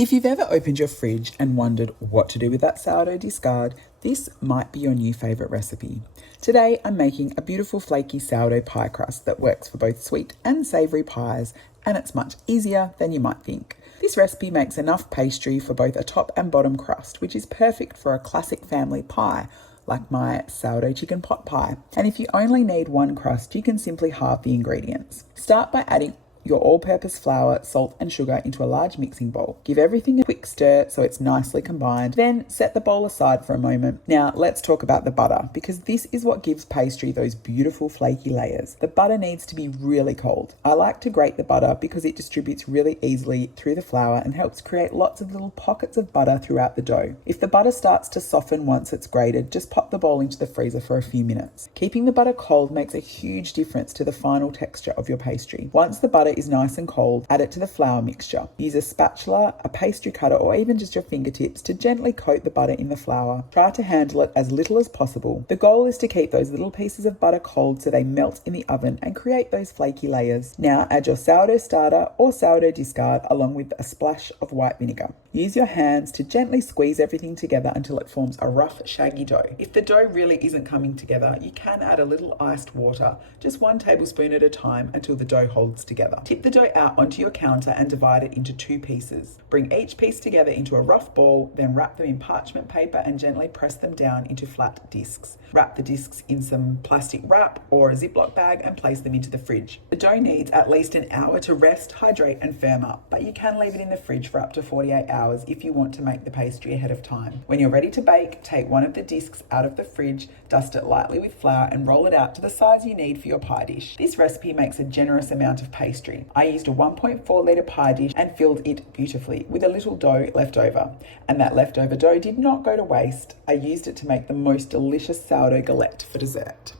If you've ever opened your fridge and wondered what to do with that sourdough discard, this might be your new favourite recipe. Today I'm making a beautiful flaky sourdough pie crust that works for both sweet and savoury pies, and it's much easier than you might think. This recipe makes enough pastry for both a top and bottom crust, which is perfect for a classic family pie, like my sourdough chicken pot pie. And if you only need one crust, you can simply halve the ingredients. Start by adding your all-purpose flour, salt and sugar into a large mixing bowl. Give everything a quick stir so it's nicely combined. Then set the bowl aside for a moment. Now let's talk about the butter, because this is what gives pastry those beautiful flaky layers. The butter needs to be really cold. I like to grate the butter because it distributes really easily through the flour and helps create lots of little pockets of butter throughout the dough. If the butter starts to soften once it's grated, just pop the bowl into the freezer for a few minutes. Keeping the butter cold makes a huge difference to the final texture of your pastry. Once the butter is nice and cold, add it to the flour mixture. Use a spatula, a pastry cutter, or even just your fingertips to gently coat the butter in the flour. Try to handle it as little as possible. The goal is to keep those little pieces of butter cold so they melt in the oven and create those flaky layers. Now add your sourdough starter or sourdough discard along with a splash of white vinegar. Use your hands to gently squeeze everything together until it forms a rough, shaggy dough. If the dough really isn't coming together, you can add a little iced water, just 1 tablespoon at a time until the dough holds together. Tip the dough out onto your counter and divide it into 2 pieces. Bring each piece together into a rough ball, then wrap them in parchment paper and gently press them down into flat discs. Wrap the discs in some plastic wrap or a Ziploc bag and place them into the fridge. The dough needs at least an hour to rest, hydrate and firm up, but you can leave it in the fridge for up to 48 hours if you want to make the pastry ahead of time. When you're ready to bake, take one of the discs out of the fridge, dust it lightly with flour and roll it out to the size you need for your pie dish. This recipe makes a generous amount of pastry. I used a 1.4 litre pie dish and filled it beautifully with a little dough left over. And that leftover dough did not go to waste. I used it to make the most delicious sourdough galette for dessert.